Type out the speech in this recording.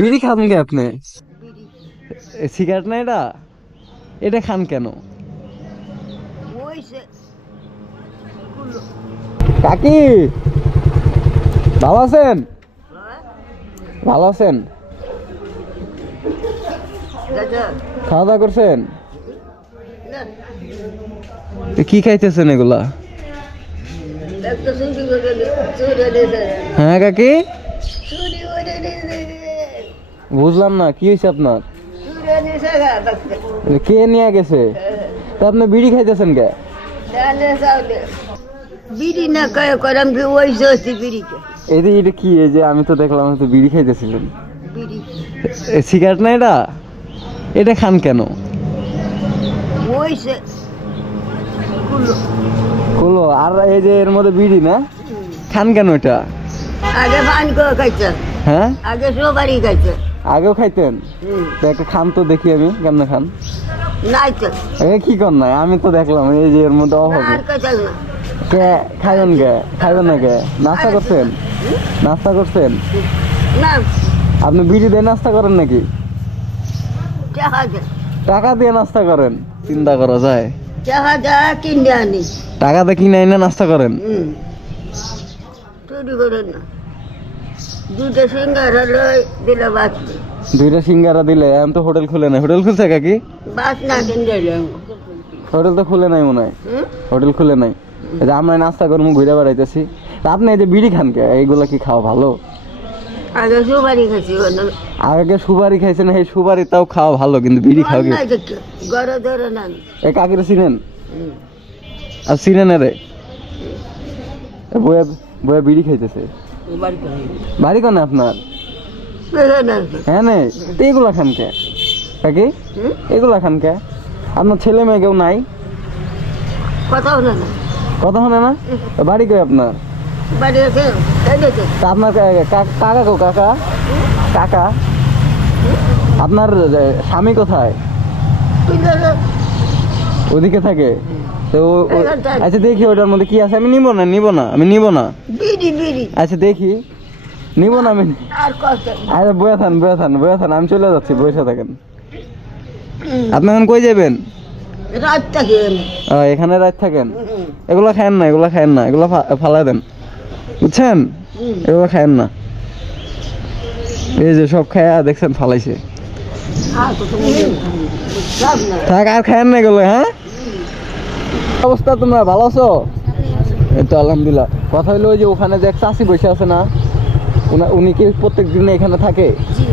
বিড়ি খান কে আপনি? বিড়ি সিগারেট না এটা? এটা খান কেন? ওই সে কুলো কাকি ভালো আছেন? হ্যাঁ ভালো আছেন? দাদা খাওয়া দাওয়া করছেন? না কি খাইতেছেন এগুলা? একটা চুরি করে চুরি দিয়েছে হ্যাঁ কাকি, চুরি করে দিয়েছে বুঝলাম না কি হয়েছে আপনার? চুরি দিয়েছে বাচ্চা কে নিয়ে গেছে? তা আপনি বিড়ি খাইতেছেন কে? ডালে চাউলে বিড়ি না কয়ে করাম যে ওই সস্তি বিড়িকে এটা কি? এই যে আমি তো দেখলাম হয়তো বিড়ি খাইতেছিলেন। বিড়ি সিগারেট না এটা? এটা খান কেন? ওই সে কুলো হলো আর এই যে এর মধ্যে বিড়ি না, খান কেন এটা? আগে পান করে খাইছে হ্যাঁ, আগে সবারই খাইছে আগেও খাইতেন? তো একটা খান তো দেখি আমি কেমনে খান। নাই তো এ কি কর নাই, আমি তো দেখলাম এই যে এর মধ্যে অভাবে। আর খাইছে না কে খাইবেন কে? খাইবেন না কে? নাস্তা করছেন? নাস্তা করছেন? না আপনি বিড়ি দিয়ে নাস্তা করেন নাকি? জাহাজে টাকা দিয়ে নাস্তা করেন? চিন্তা করা যায়। জাহাজা কিনে আনি টাকা দিয়ে কিনে এনে নাস্তা করেন? চুরি করে না দুটো সিঙ্গার হলো দিলে বাঁচবে দুইটা সিঙ্গারা দিলে এখন তো হোটেল খুলে নাই। হোটেল খুলছে কাকি? বাস না কিনতে হোটেল তো খুলে নাই মনে হয়। হোটেল খুলে নাই। এই যে আমরা নাস্তা করবো, ঘুরে বেড়াইতেছি। তা আপনি এই যে বিড়ি খান কে? এইগুলা কি খাওয়া ভালো? আগে সুপারি খাচ্ছি আগে সুপারি খাইছেন, এই সুপারি তাও খাওয়া ভালো, কিন্তু বিড়ি খাও কি? গড়ে ধরে না এই কাকিরে চিনেন? আর চিনেন রে? বয়ে বয়ে বিড়ি খাইতেছে। বাড়ি কোনে আপনার? হ্যাঁ নেই তো এগুলা খান কে কাকি? এগুলা খান কে? আপনার ছেলে মেয়ে কেউ নাই? কথা হলো না কথা শোনে না? বাড়ি কই আপনার? বাড়ি আছে তা আপনার কাকা কো? কাকা কাকা আপনার স্বামী কোথায়? ওদিকে থাকে? তো আচ্ছা দেখি ওটার মধ্যে কি আছে। আমি নিব না, আমি নিব না। বিড়ি বিড়ি আচ্ছা দেখি, নিব না আমি। আর কষ্ট আচ্ছা বয়ে থান, আমি চলে যাচ্ছি, বসে থাকেন। আপনি এখন কই যাবেন? রাত থাকে এখানে রাত থাকেন? এগুলা খায়েন না, এগুলা ফালাই দেন, বুঝছেন? এগুলো খায়েন না। এই যে সব খায়া দেখছেন ফালাইছে। থাক, আর খায়েন না এগুলো। হ্যাঁ, অবস্থা তোমরা ভালো আছো? এই তো আলহামদুলিল্লাহ। কথা হইলো ওই যে ওখানে যে এক চাষি বসে আছে না, উনি কি প্রত্যেক দিনে এখানে থাকে? জি